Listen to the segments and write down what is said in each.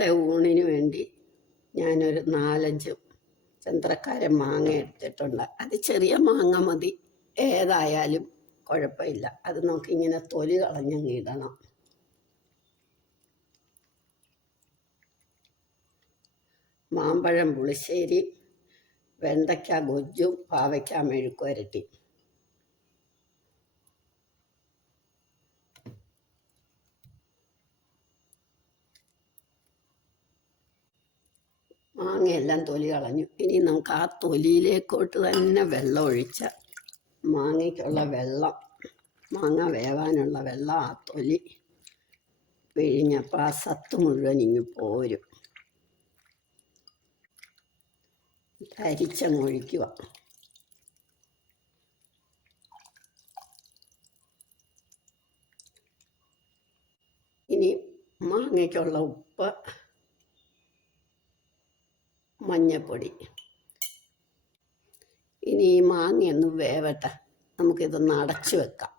ഇന്നത്തെ ഊണിന് വേണ്ടി ഞാനൊരു 4-5 ചന്ദ്രക്കാരൻ മാങ്ങ എടുത്തിട്ടുണ്ട്. അത് ചെറിയ മാങ്ങ മതി, ഏതായാലും കുഴപ്പമില്ല. അത് നമുക്കിങ്ങനെ തൊലി കളഞ്ഞങ്ങ് ഇടണം. മാമ്പഴം പുളിശ്ശേരി, വെണ്ടയ്ക്ക ഗൊജ്ജും പാവയ്ക്ക മെഴുക്കുവരട്ടി. മാങ്ങയെല്ലാം തൊലി കളഞ്ഞു. ഇനി നമുക്ക് ആ തൊലിയിലേക്കോട്ട് തന്നെ വെള്ളം ഒഴിച്ച മാങ്ങയ്ക്കുള്ള വെള്ളം, മാങ്ങ വേവാനുള്ള വെള്ളം ആ തൊലി പിഴിഞ്ഞപ്പോൾ ആ സത്ത് മുഴുവൻ ഇങ്ങ് പോരും. അരിച്ചങ്ങൊഴിക്കുക. ഇനി മാങ്ങയ്ക്കുള്ള ഉപ്പ്, മഞ്ഞപ്പൊടി. ഇനി ഈ മാങ്ങയൊന്ന് വേവട്ടെ, നമുക്കിതൊന്ന് അടച്ചു വെക്കാം.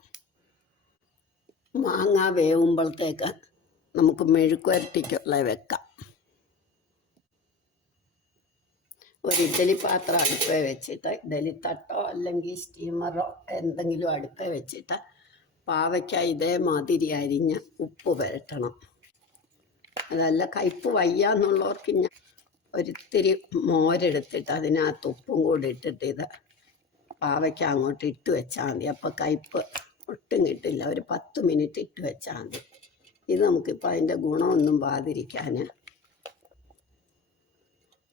മാങ്ങ വേവുമ്പോഴത്തേക്ക് നമുക്ക് മെഴുക്കുവരട്ടിക്കുള്ള വെക്കാം. ഒരു ഇഡ്ഡലി പാത്രം അടുപ്പേ വെച്ചിട്ട്, ഇഡ്ഡലി തട്ടോ അല്ലെങ്കിൽ സ്റ്റീമറോ എന്തെങ്കിലും അടുപ്പേ വെച്ചിട്ട് പാവയ്ക്ക ഇതേമാതിരി അരിഞ്ഞ് ഉപ്പ് പുരട്ടണം. അതല്ല കയ്പ്പ് വയ്യാന്നുള്ളവർക്ക് ഞാൻ ഒരിത്തിരി മോരെടുത്തിട്ട് അതിനകത്ത് ഉപ്പും കൂടി ഇട്ടിട്ട് ഇത് പാവയ്ക്ക അങ്ങോട്ട് ഇട്ട് വെച്ചാൽ മതി. അപ്പോൾ കയ്പ്പ് ഒട്ടും കിട്ടില്ല. ഒരു 10 മിനിറ്റ് ഇട്ട് വെച്ചാൽ മതി. ഇത് നമുക്കിപ്പോൾ അതിൻ്റെ ഗുണമൊന്നും ബാധിരിക്കാൻ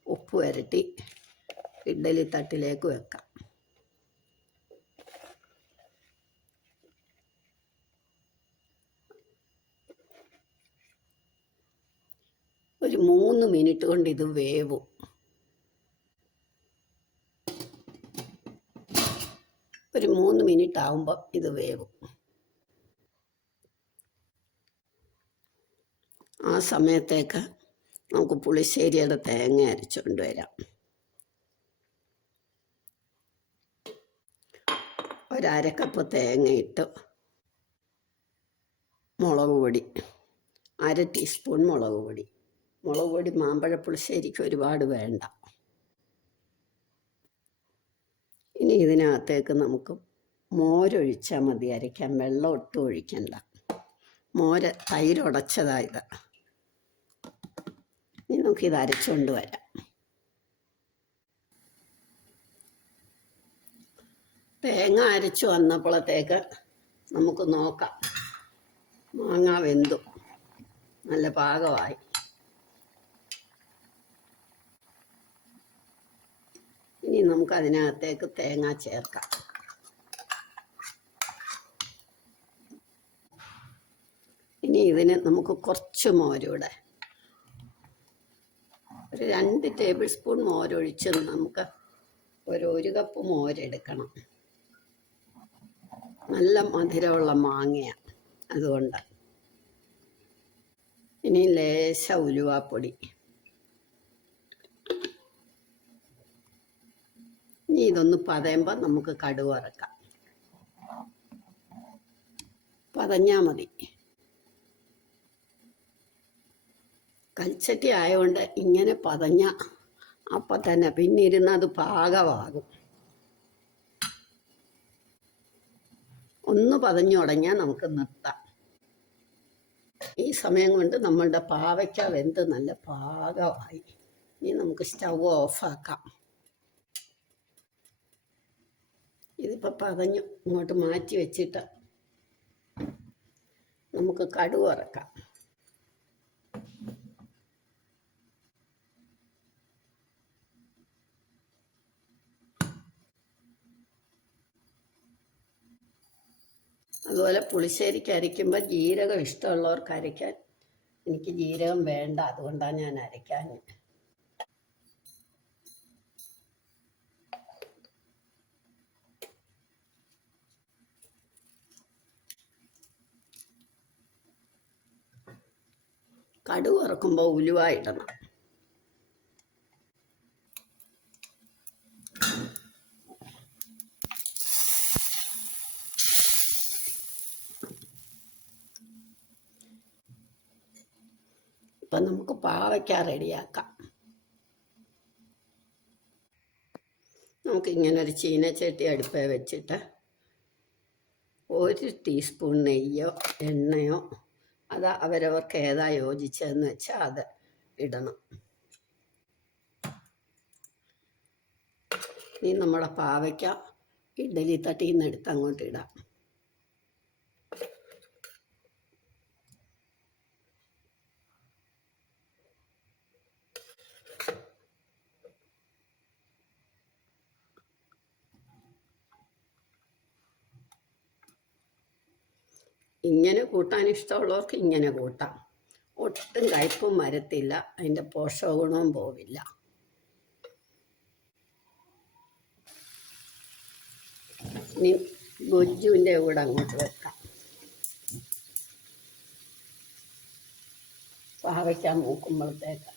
ഉപ്പ് പുരട്ടി ഇഡ്ഡലി തട്ടിലേക്ക് വെക്കാം. ഒരു 3 മിനിറ്റ് കൊണ്ട് ഇത് വേവും. ഒരു 3 മിനിറ്റ് ആകുമ്പോൾ ഇത് വേവും. ആ സമയത്തേക്ക് നമുക്ക് പുളിശ്ശേരിയുടെ തേങ്ങ അരച്ചുകൊണ്ട് വരാം. ഒരു 1/2 കപ്പ് തേങ്ങ ഇട്ട്, മുളക് പൊടി 1/2 ടീസ്പൂൺ മുളക് പൊടി. മുളക് പൊടി മാമ്പഴ പുളിശ്ശേരിക്ക് ഒരുപാട് വേണ്ട. ഇനി ഇതിനകത്തേക്ക് നമുക്ക് മോരൊഴിച്ചാൽ മതി അരയ്ക്കാൻ. വെള്ളം ഒട്ടും ഒഴിക്കണ്ട. തൈര് ഉടച്ചതായത്. ഇനി നമുക്കിത് അരച്ചുകൊണ്ട് വരാം. തേങ്ങ അരച്ചു വന്നപ്പോഴത്തേക്ക് നമുക്ക് നോക്കാം. മാങ്ങ വെന്തു, നല്ല പാകമായി. ഇനി നമുക്കതിനകത്തേക്ക് തേങ്ങ ചേർക്കാം. ഇനി ഇതിന് നമുക്ക് കുറച്ച് മോരൂടെ, ഒരു 2 ടേബിൾ സ്പൂൺ മോരൊഴിച്ച് നമുക്ക് ഒരു കപ്പ് മോരെടുക്കണം. നല്ല മധുരമുള്ള മാങ്ങയാണ്, അതുകൊണ്ട്. ഇനി ലേശ ഉലുവാപ്പൊടി. ഇനി ഇതൊന്ന് പതയുമ്പോൾ നമുക്ക് കടുക് വറക്കാം. പതഞ്ഞാൽ മതി. കൽച്ചട്ടി ആയതുകൊണ്ട് ഇങ്ങനെ പതഞ്ഞ അപ്പം തന്നെ പിന്നെ ഇരുന്ന് അത് പാകമാകും. ഒന്ന് പതഞ്ഞു തുടങ്ങിയാൽ നമുക്ക് നിർത്താം. ഈ സമയം കൊണ്ട് നമ്മളുടെ പാവയ്ക്ക വെന്ത് നല്ല പാകമായി. ഇനി നമുക്ക് സ്റ്റവ് ഓഫാക്കാം. ഇതിപ്പോൾ പതഞ്ഞു. ഇങ്ങോട്ട് മാറ്റി വെച്ചിട്ട് നമുക്ക് കടുക് വറക്കാം. അതുപോലെ പുളിശ്ശേരിക്ക് അരയ്ക്കുമ്പോൾ ജീരകം ഇഷ്ടമുള്ളവർക്ക് അരയ്ക്കാൻ. എനിക്ക് ജീരകം വേണ്ട, അതുകൊണ്ടാണ് ഞാൻ അരയ്ക്കാൻ. കടുക് വറക്കുമ്പോൾ ഉലുവ ഇടണം. ഇപ്പം നമുക്ക് പാവയ്ക്ക റെഡിയാക്കാം. നമുക്കിങ്ങനെ ഒരു ചീനച്ചട്ടി അടുപ്പേ വെച്ചിട്ട് 1 ടീസ്പൂൺ നെയ്യോ എണ്ണയോ അത് അവരവർക്ക് ഏതാ യോജിച്ചതെന്ന് വെച്ചാൽ അത് ഇടണം. ഇനി നമ്മുടെ പാവയ്ക്ക ഇഡ്ഡലി തട്ടിയിൽ നിന്ന് എടുത്ത് അങ്ങോട്ട് ഇടാം. ഇങ്ങനെ കൂട്ടാൻ ഇഷ്ടമുള്ളവർക്ക് ഇങ്ങനെ കൂട്ടാം. ഒട്ടും കയ്പും വരത്തില്ല, അതിൻ്റെ പോഷകഗുണവും പോവില്ല. ഇനി ഗുജ്ജുവിൻ്റെ കൂടെ അങ്ങോട്ട് വെക്കാം. പാവയ്ക്ക മൂക്കുമ്പോഴത്തേക്ക്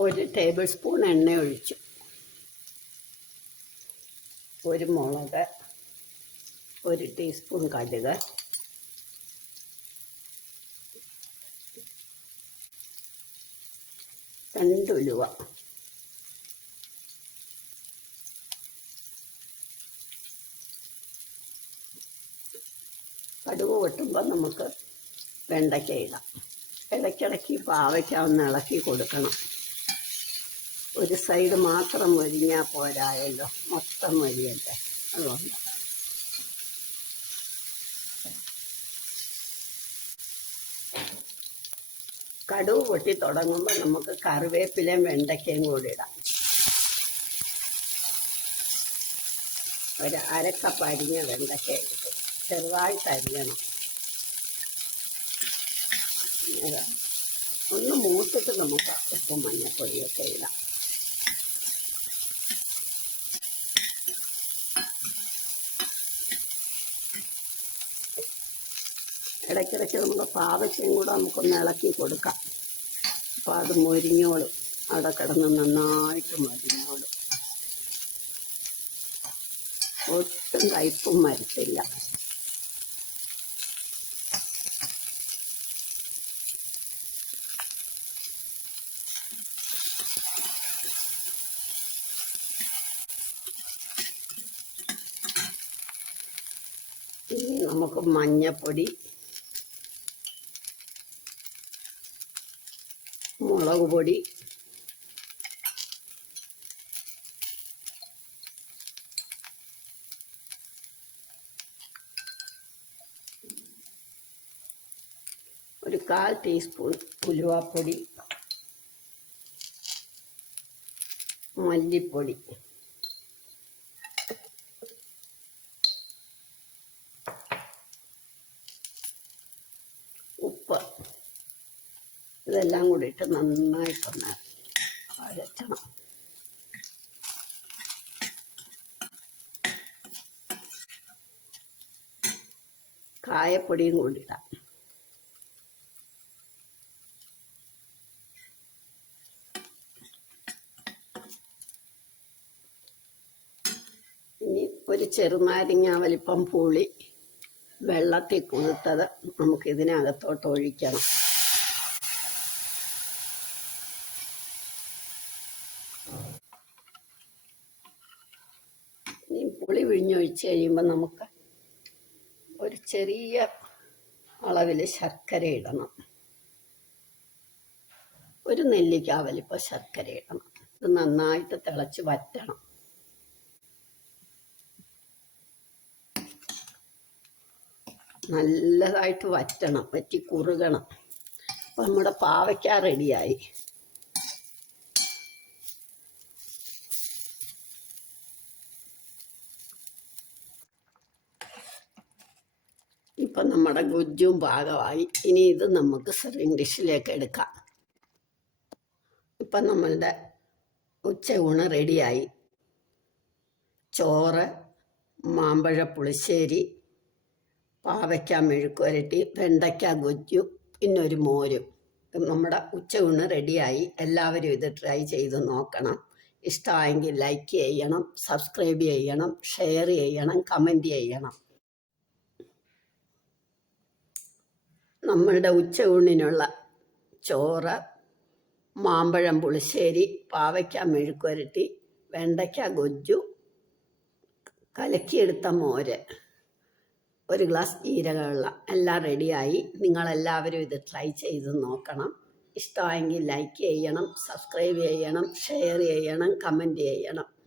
ഒരു ടേബിൾ സ്പൂൺ എണ്ണ ഒഴിച്ചു. 1 മുളക്, 1 ടീസ്പൂൺ കടുക്, 2 ഉലുവ, കടുക് പൊട്ടുമ്പോൾ നമുക്ക് വെണ്ടയ്ക്ക ഇടാം. ഇടയ്ക്കിടയ്ക്ക് പാവയ്ക്ക ഒന്ന് ഇളക്കി കൊടുക്കണം. ഒരു സൈഡ് മാത്രം മൊരിഞ്ഞാൽ പോരായല്ലോ, മൊത്തം മൊരിയട്ടെ. അതുകൊണ്ട് കടുക് പൊട്ടി തുടങ്ങുമ്പോൾ നമുക്ക് കറിവേപ്പിലയും വെണ്ടയ്ക്കയും കൂടി ഇടാം. ഒരു 1/2 കപ്പ് അരിഞ്ഞ വെണ്ടയ്ക്ക എടുക്കും, ചെറുതായിട്ട് അരിയണം. ഒന്ന് മൂത്തിട്ട് നമുക്ക് ഉപ്പും മഞ്ഞപ്പൊടിയൊക്കെ ഇടാം. ഇടയ്ക്കിടയ്ക്ക് നമുക്ക് പാവയ്ക്കയും കൂടെ നമുക്കൊന്ന് ഇളക്കി കൊടുക്കാം. അപ്പോൾ അത് മൊരിഞ്ഞോളും, അവിടെ കിടന്ന് നന്നായിട്ട് മൊരിഞ്ഞോളും. ഒട്ടും കയ്പും വരത്തില്ല. ഇനി നമുക്ക് മഞ്ഞപ്പൊടി, മുളക് പൊടി, ഒരു 1/4 ടീസ്പൂൺ ഉലുവാപ്പൊടി, മല്ലിപ്പൊടി, ഉപ്പ്, ഇതെല്ലാം കൂടി ഇട്ട് നന്നായിട്ടൊന്ന് അരച്ചണം. കായപ്പൊടിയും കൂടി ഇടാം. ഇനി ഒരു ചെറുനാരങ്ങ വലിപ്പം പുളി വെള്ളത്തിൽ കുതിർത്തത് നമുക്ക് ഇതിനകത്തോട്ട് ഒഴിക്കണം. ഈ പുളി പിഴിഞ്ഞൊഴിച്ച് കഴിയുമ്പോൾ നമുക്ക് ഒരു ചെറിയ അളവിൽ ശർക്കര ഇടണം. ഒരു നെല്ലിക്ക വലിപ്പം ശർക്കര ഇടണം. ഇത് നന്നായിട്ട് തിളച്ച് വറ്റണം. നല്ലതായിട്ട് വറ്റണം, വറ്റി കുറുകണം. അപ്പം നമ്മുടെ പാവയ്ക്ക റെഡിയായി. ഇപ്പം നമ്മുടെ ഗുജ്ജും പാകമായി. ഇനി ഇത് നമുക്ക് സെർവിങ് ഡിഷിലേക്ക് എടുക്കാം. ഇപ്പം നമ്മളുടെ ഉച്ചയൂണ് റെഡിയായി. ചോറ്, മാമ്പഴ പുളിശ്ശേരി, പാവയ്ക്ക മെഴുക്കുവരട്ടി, വെണ്ടയ്ക്ക ഗുജ്ജു, പിന്നെ ഒരു മോരും. നമ്മുടെ ഉച്ചയൂണ് റെഡിയായി. എല്ലാവരും ഇത് ട്രൈ ചെയ്ത് നോക്കണം. ഇഷ്ടമായെങ്കിൽ ലൈക്ക് ചെയ്യണം, സബ്സ്ക്രൈബ് ചെയ്യണം, ഷെയർ ചെയ്യണം, കമൻറ്റ് ചെയ്യണം. നമ്മളുടെ ഉച്ചയൂണിനുള്ള ചോറ്, മാമ്പഴം പുളിശ്ശേരി, പാവയ്ക്ക മെഴുക്കുവരട്ടി, വെണ്ടയ്ക്ക ഗൊജ്ജു, കലക്കിയെടുത്ത മോര്, ഒരു ഗ്ലാസ് ജീരകവെള്ളം എല്ലാം റെഡിയായി. നിങ്ങളെല്ലാവരും ഇത് ട്രൈ ചെയ്ത് നോക്കണം. ഇഷ്ടമായെങ്കിൽ ലൈക്ക് ചെയ്യണം, സബ്സ്ക്രൈബ് ചെയ്യണം, ഷെയർ ചെയ്യണം, കമൻറ്റ് ചെയ്യണം.